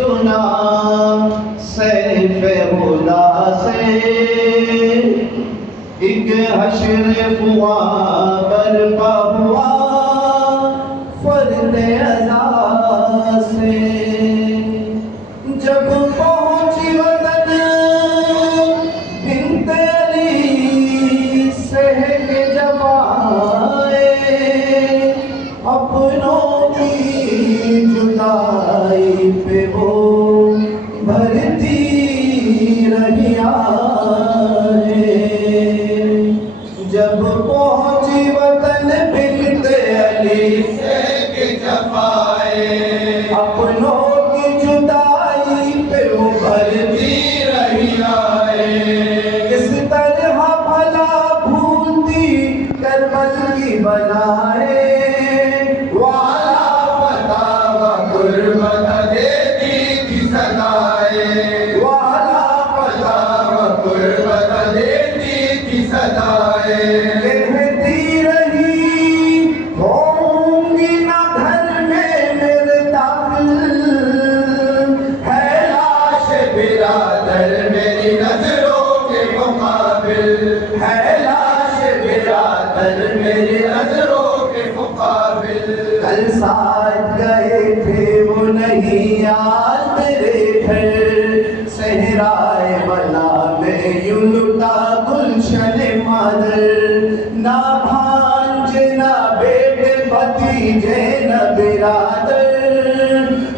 سنا سیف خدا سے ایک حشر فواں برپا ہوا فرد ازا سے جب پہنچی وطن بنت علی سہ کے جفائے اپنوں کی جدائی پہ وہ بھرتی رہی آہیں جب پہنچی وطن بنت علی سہ کے جفائے اپنوں کی جدائی پہ وہ بھرتی رہی آہیں کس طرح بھلا بھولتی کربل کی بنائے کہتی رہی ہوں گی نہ گھر میں میرے داخل ہے لاش برادر میری نظروں کے مقابل ہے لاش برادر میری نظروں کے مقابل کل ساتھ گئے تھے وہ نہیں آج میرے گھر صحرائے بلا میں یوں لٹا گلشن مادر نہ بھانجے نہ بیٹے بھتیجے نہ برادر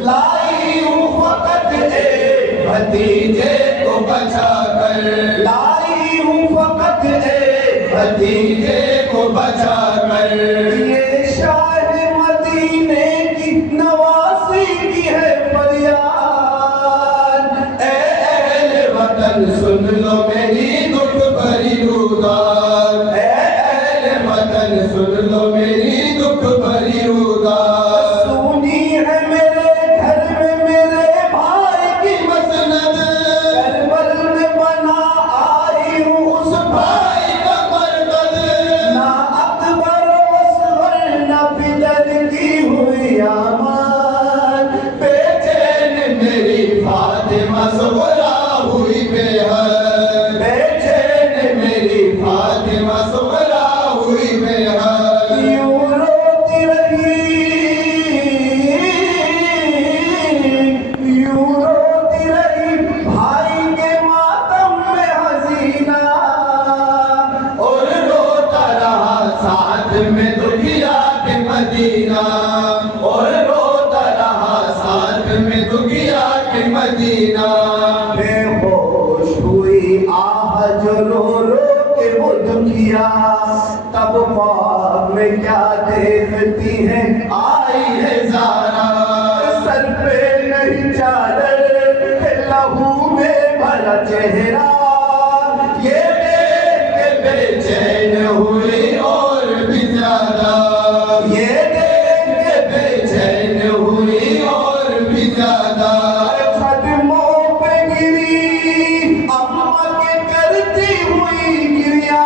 لائی ہوں فقط ایک بھتیجے کو بچا کر لائی ہوں فقط ایک بھتیجے کو بچا کر یہ شاہ مدینے کی نواسی کی ہے فریاد اے اہل وطن سن لو میری دکھ بھری روداد اے اہل وطن سن لو میری دکھ بھری روداد سنی ہے میرے گھر میں میرے بھائی کی مسند کربل میں بنا آئی ہوں اس بھائی کا مرکز نہ اکبر اصغر نہ بدر کی ہوئی آمان بے چین میری فاطمہ صغرا ہوئی بے حد بے چین میری فاطمہ صغرا ہوئی بے حد یوں روتی رہی بھائی کے ماتم میں حزینہ اور روتا رہا ساتھ میں دکھیا کے مدینہ اور روتا رہا ساتھ میں دکھیا کے مدینہ بے ہوش ہوئی آہ جو رو رو کے وہ دکھیا تب خواب میں کیا دیکھتی ہے آئی ہے زارا سر پہ نہیں چادر لہو میں بھرا چہرہ یہ دیکھ کے بے چین ہوئی اور بھی زیادہ یہ دیکھ کے بے چین ہوئی اور بھی زیادہ قدموں پہ گری اماں کے کرتی ہوئی گریا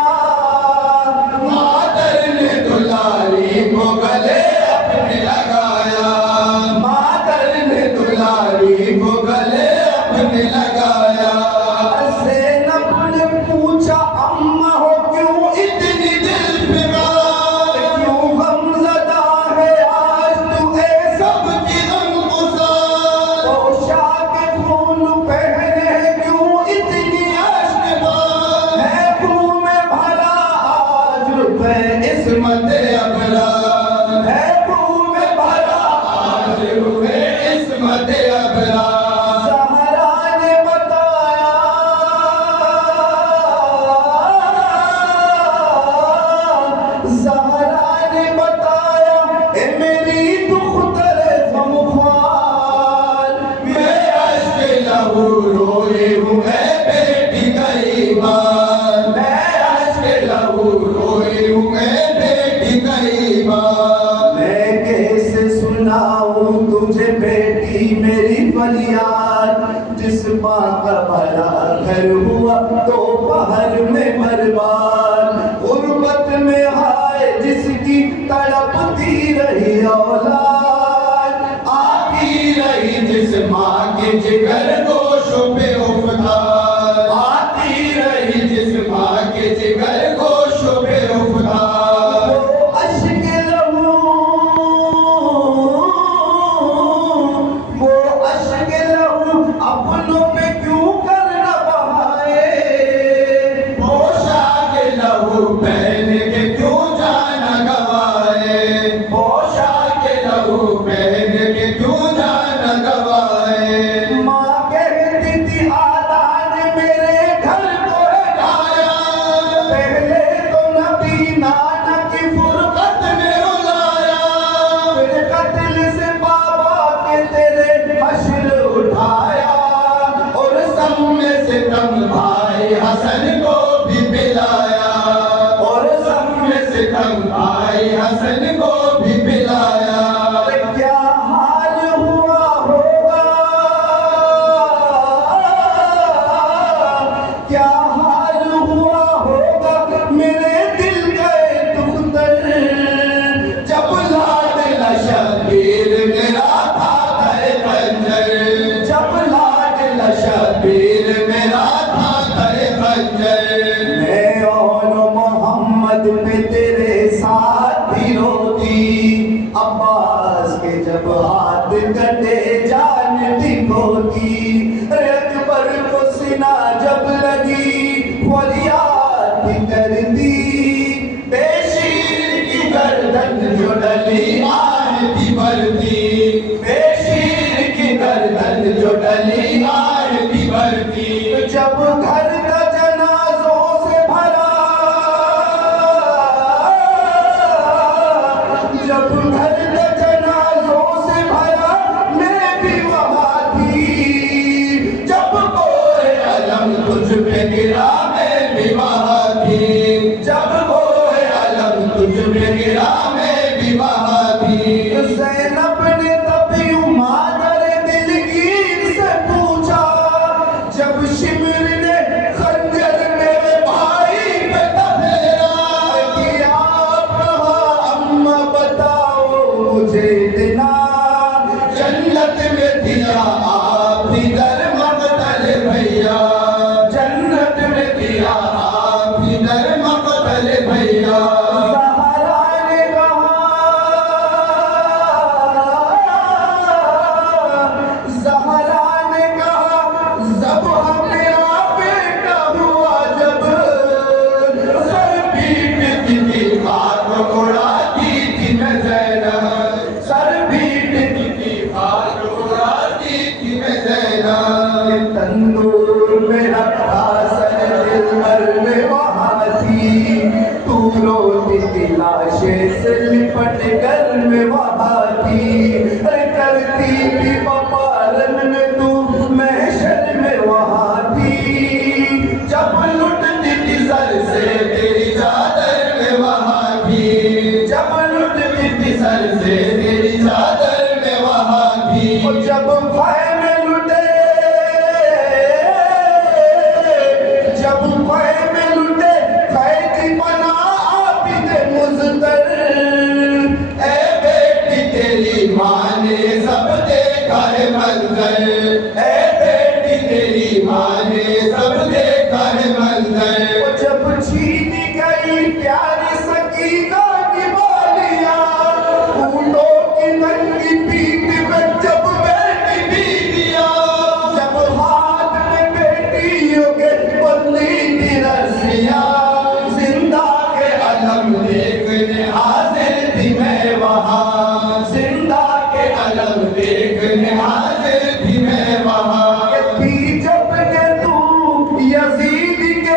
مادر نے دلاری کو گلے اپنے لگایا مادر نے دلاری کو گلے اپنے لگایا زینب نے پوچھا اماں ہو کیوں اتنی دل فکار کیوں غم زدہ ہے آج تو اے سب کی غمگسار پوشاک خون پہنے کیوں اتنی اشک بار ہے خون میں بھرا آج روپے عصمت ابرار ہے خون میں بھرا آج روپے عصمت ابرار زہرا نے بتایا زہرا نے بتایا اے میری دختر غمخوار میں عشق لہو روئے ہوں اے بیٹی کئی بار میں عشق لہو روئے ہوں اے بیٹی کئی بار میں کیسے سناؤں تجھے بیٹی میری فریاد جس ماں کا بھلا گھر ہوا تو باہر میں برباد غربت میں ہائے جس کی تڑپتی رہی اولاد آتی رہی جس ماں کی کے جگر گوشوں پہ افتاد، آتی رہی جس ماں کے جگر گوشوں پہ افتاد، اشک لہو اپنوں پہ کیوں کر نہ بہائے، پوشاک لہو پہن کے کیوں جانا گوائے، پوشاک لہو پہن کے کیوں جانا گوائے، ماں کہتی تھی آدان میرے گھر کو ہٹایا، پہلے تو نبی نانا کی فرقت میں رلایا، پھر قتل سے بابا کے تیرے حشر اٹھایا، اور سب میں سے کم بھائی حسن کو بھی پلایا، اور سب میں سے کم بھائی حسن کو بھی پلایا، کیا حال ہوا ہوگا، کیا حال ہوا ہوگا میرے دل کا دختر، جب لاڈلا شبیر میرا تھا در خنجر، جب لاڈلا شبیر میرا تھا در خنجر، میں اور محمد پہ تیرے ساتھ بھی روتی، عباس کے جب ہاتھ کٹے جان ٹھکوتی، اکبر کو سنا جب لگی فریاد بھی کرتی، بے شیر کی گردن جو ڈلی آہ بھی بھرتی، بے شیر کی گردن جو ڈلی آہ بھی بھرتی، جب گھر کا جنازوں سے بھرا، جب گھر کا جنازوں سے بھرا میں بھی وہاں تھی، جب کوہ علم تجھ پہ گرا میں بھی وہاں تھی، جب کوہ علم تجھ پہ گرا میں بھی وہاں تھی، زینب نے تب یوں مادر دلگیر سے پوچھا، جب شمر نے خنجر میرے بھائی پہ پھیرا، کیا کہا اماں بتاؤ مجھے اتنا، جنت میں دیا آپ ہی در مقتل بھیا، جنت میں دیا آپ ہی در مقتل بھیا، زہرا نے کہا، زہرا نے کہا ذبح میرا بیٹا ہوا جب، سر پیٹتی تھی خاک اڑاتی تھی میں زینب، سر پیٹتی تھی خاک اڑاتی تھی میں زینب، تندور میں رکھا سر دلبر میں وہاں تھی، تو روتی تھی لاشیں سے لپٹ کر میں وہاں تھی، کرتی تھی پپارن میں تو محشر میں وہاں تھی، جب لٹتی تھی سر سے تیری چادر میں وہاں تھی، جب لٹتی تھی سر سے تیری چادر میں وہاں تھی، جب بھائی میں لٹے، جب بھائی میں لٹے قیدی بنا عابد مزدر، اے بیٹی تیری ماں نے سب دیکھا ہے منظر، اے بیٹی تیری ماں نے سب دیکھا ہے منظر، جب چھینی گئی پیاری سکینہ کی بالیاں، اونٹوں کی ننگی پیٹھ میں جب بیٹی بیویاں، جب ہاتھ میں بیٹیوں کے بندھی تھی رسیاں، زندہ کے علم دیکھنے حاضر تھی میں وہاں، زندہ کے علم دیکھنے حاضر تھی میں وہاں، تھی جب کہ تو یزید کے،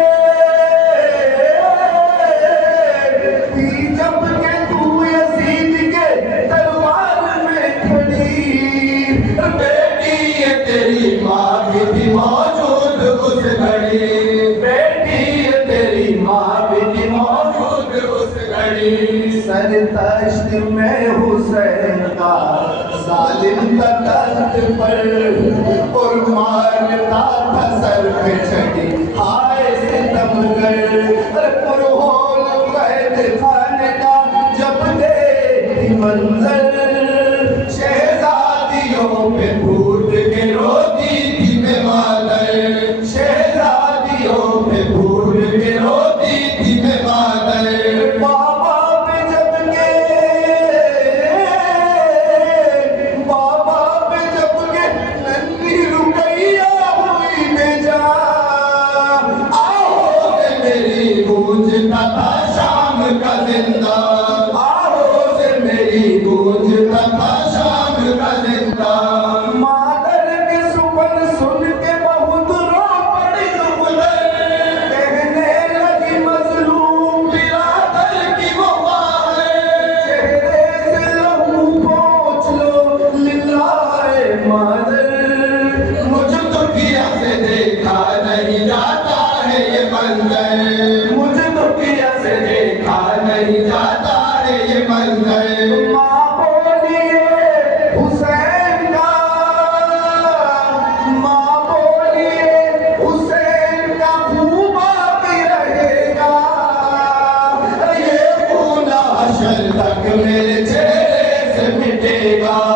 تھی جب کہ تو یزید کے تلوار میں کھڑی، بیٹی یہ تیری ماں بھی تھی موجود اس گھڑی، بیٹی یہ تیری ماں بھی تھی موجود اس گھڑی، سر تشت میں حسین کا ظالم تھا تخت پر، اور مارتا تھا سر پہ چھڑی ہائے ستمگر، پرہول قید خانے کا جب دیکھی منظر، شہزادیوں پہ پھوٹ کے روتی ہے یہ منظر مجھ دنیا سے دیکھا نہیں جاتا ہے یہ منظر ماں بولیے حسین کا ماں بولیے حسین کا خوب باقی رہے گا یہ خون حشر تک میرے چہرے سے مٹے گا